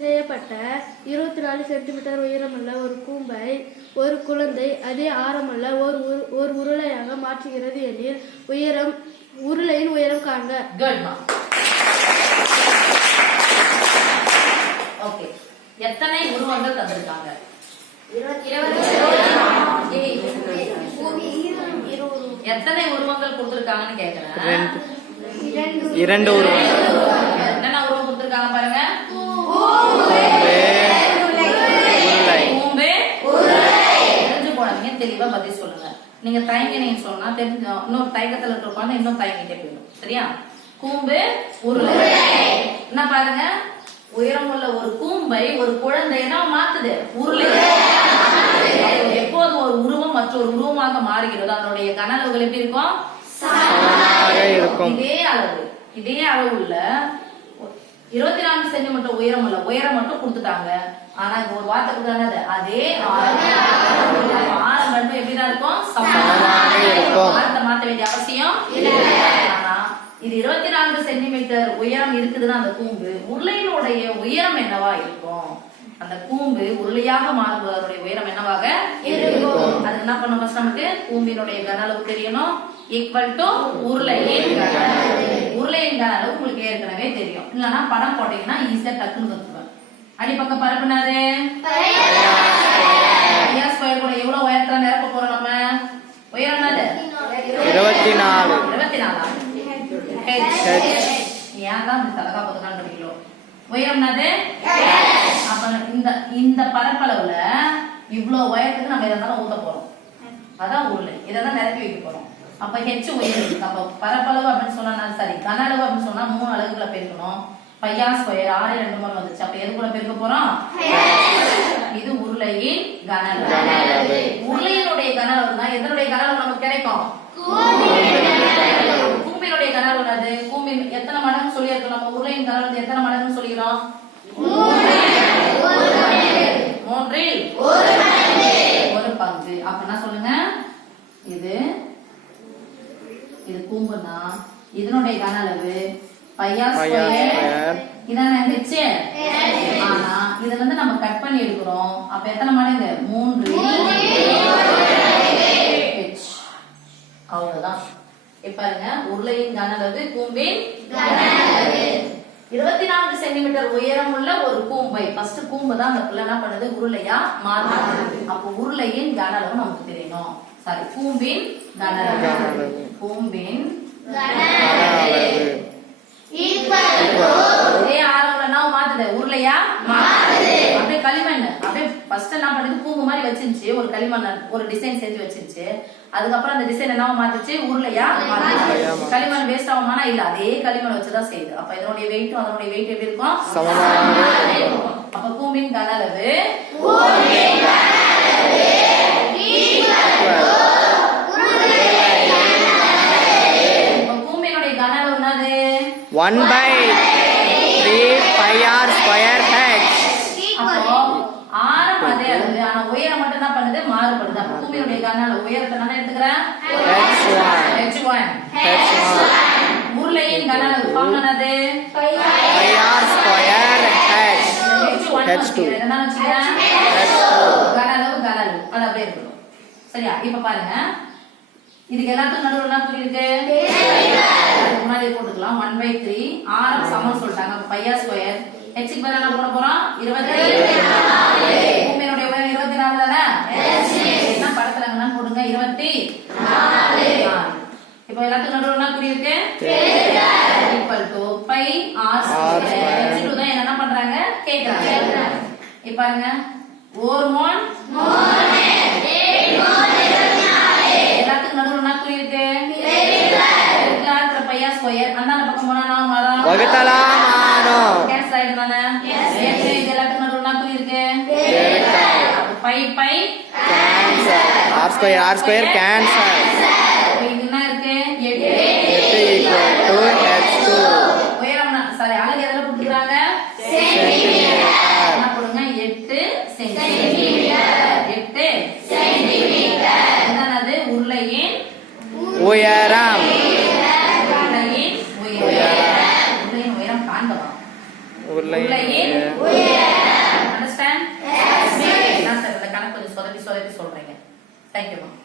செய்யப்பட்ட இருபத்தி நாலு சென்டிமீட்டர் உயரமுள்ள ஒரு கூம்பை ஒரு குழந்தை அதே ஆரமுள்ள ஒரு ஒரு உருளையாக மாற்றுகிறது எனில் உயரம் உருளையின் உயரம் காண்க. ஓகே எத்தனை உருவங்கள் தந்திருக்காங்க? எத்தனை உருவங்கள் கொடுத்திருக்காங்கன்னு கேக்குறேன். இரண்டு உருவம் என்னென்ன உருவம் கொடுத்திருக்காங்க பாருங்க? நீங்க தயங்கினீங்க சொன்னா தெரிஞ்சு இன்னொரு தயக்கத்துல இருக்கிற குழந்தை இன்னும் தயங்கிட்டே போயிடும். சரியா? கூம்பு உருளை. என்ன பாருங்க. உயரம் உள்ள ஒரு கூம்பை ஒரு குழந்தை என்ன மாத்துது? உருளை. எப்போது ஒரு உருவம் மற்றொரு உருவமாக மாறுகிறதோ. அதனுடைய கன அளவுகள் எப்படி இருக்கும்? இதே அளவு. இதே அளவுள்ள இருபத்தி நான்கு சென்டிமீட்டர் உயரம் உள்ள உயரம் மட்டும் கொடுத்துட்டாங்க. ஆனா இங்க ஒரு வார்த்தை கொடுத்தாங்க அதே ஆரம் மட்டும் எப்படிதான் இருக்கும். வார்த்தை மாத்த வேண்டிய அவசியம் ஆனா இது இருபத்தி நான்கு சென்டிமீட்டர் உயரம் இருக்குதுன்னா அந்த கூம்பு உருளையினுடைய உயரம் என்னவா இருக்கும்? அந்த கூம்பு உருளையாக மாறும்போது அதனுடைய உயரம் என்னவாக இருக்கும்? அதுக்கு என்ன பண்ணணும் first நமக்கு? கூம்பினுடைய கன அளவு தெரியணும். ஈக்குவல் டு உருளையின். உருளையின் கன இல்லைன்னா படம் போட்டீங்கன்னா ஈஸியா டக்குன்னு கத்துக்குவேன் அடிப்பக்கம் பரப்புனாரு? ஐயா ஸ்கொயர் கூட எவ்வளவு உயரத்துல நிரப்ப போறோம் நம்ம? உயரம் இருபத்தி நாலு. இருபத்தி நாலா? ஏன் தான் இந்த தலகா பதினாலு படிக்கிறோம்? உயரம் என்னது? அப்ப இந்த இந்த பரப்பளவுல இவ்வளவு உயரத்துக்கு நம்ம இதை தானே ஊத்த போறோம். அதான் உருளை இதை தான் நிரப்பி வைக்க போறோம். அப்ப ஹெச் உயரம். அப்ப பரப்பளவு அப்படின்னு சொன்னா கன அளவு அப்படின்னு சொன்னா மூணு அளவுக்குள்ள பெருக்கணும் பையா ஸ்கொயர் ஆறு ரெண்டு முறை வந்துச்சு. அப்ப எது கூட பெருக்க போறோம்? இது உருளையின் கன அளவு உருளையினுடைய கன அளவுனா எதனுடைய கன அளவு நமக்கு கிடைக்கும்? கூம்பினுடைய கன அளவு என்னது கூம்பின் எத்தனை மடங்கு சொல்லியிருக்கோம் நம்ம? உருளையின் கன அளவு எத்தனை மடங்குன்னு சொல்லிக்கிறோம்? மூன்றில் ஒரு பங்கு. அப்படின்னா சொல்லுங்க? இது இது கூம்புனா இதனுடைய கன அளவு? பையா ஸ்கொயர். இதானே ஹெச் ஆனா இத வந்து நம்ம கட் பண்ணி எடுக்கிறோம். அப்ப எத்தனை மடங்கு? மூன்று. ஹெச் அவ்வளவுதான். பாருங்க உருளையின் கன அளவு கூம்பின் இருபத்தி நான்கு சென்டிமீட்டர் உயரம் உள்ள ஒரு கூம்பை. ஃபர்ஸ்ட் கூம்பு தான் அந்த பிள்ளை என்ன பண்ணுது? உருளையா மாறுது. அப்போ உருளையின் கன அளவு நமக்கு தெரியணும். சாரி கூம்பின் கன அளவு. கூம்பின் வச்சிருந்துச்சு. ஒரு களிமண் ஒரு டிசைன் செஞ்சு வச்சிருந்துச்சு. அதுக்கப்புறம் அந்த டிசைன் என்ன மாத்துச்சு. உருளையா களிமண். வேஸ்ட் ஆகுமானா இல்ல அதே களிமண் வச்சுதான் செய்யுது. அப்ப இதனுடைய வெயிட்டும் அதனுடைய வெயிட் எப்படி இருக்கும். அப்ப கூம்பின் கன one by three pi r square h ஆரம் அதே அளவு. ஆனா உயரம் மட்டும் என்ன பண்ணுது மாறுபடுது. அப்ப பூமியுடைய கன உயரத்தை நான் எடுத்துக்கிறேன். ஹெச் ஒன் உருளையின் கன அளவு. ஃபார்ம் என்னது pi r square h h H2. என்ன வச்சுக்கிறேன். ஹெச் கன அளவு கன அளவு. அது அப்படியே இருக்கட்டும் சரியா? இப்ப பாருங்க. இதுக்கு எல்லாத்துக்கும் நடுவில் என்ன புரியுது முன்னாடி போட்டுக்கலாம். ஒன் பை த்ரீ ஆரம் சமம் சொல்லிட்டாங்க. பையா ஸ்கொயர் ஹெச்சுக்கு பதிலா என்ன போட போறோம்? இருபத்தி பூமியினுடைய உயரம் இருபத்தி நாலு தானே? என்ன படத்துல என்ன போடுங்க இருபத்தி இப்போ எல்லாத்துக்கும் நடுவில் என்ன புரியுது equal to pi r h two தான் என்ன பண்றாங்க? கேக்குறாங்க. இப்ப பாருங்க. ஒரு மோன் ஆனோம் கேன்சல் ஆயிடும் தானே இது எல்லாத்துக்கும் நடுவில் என்ன புரியுது pi pi. Cancel r square r square cancel உருளை அண்டர்ஸ்டாண்ட் சார் இந்த கணக்கு கொஞ்சம் சொதப்பி சொதப்பி சொல்றீங்க தேங்க்யூ மேம்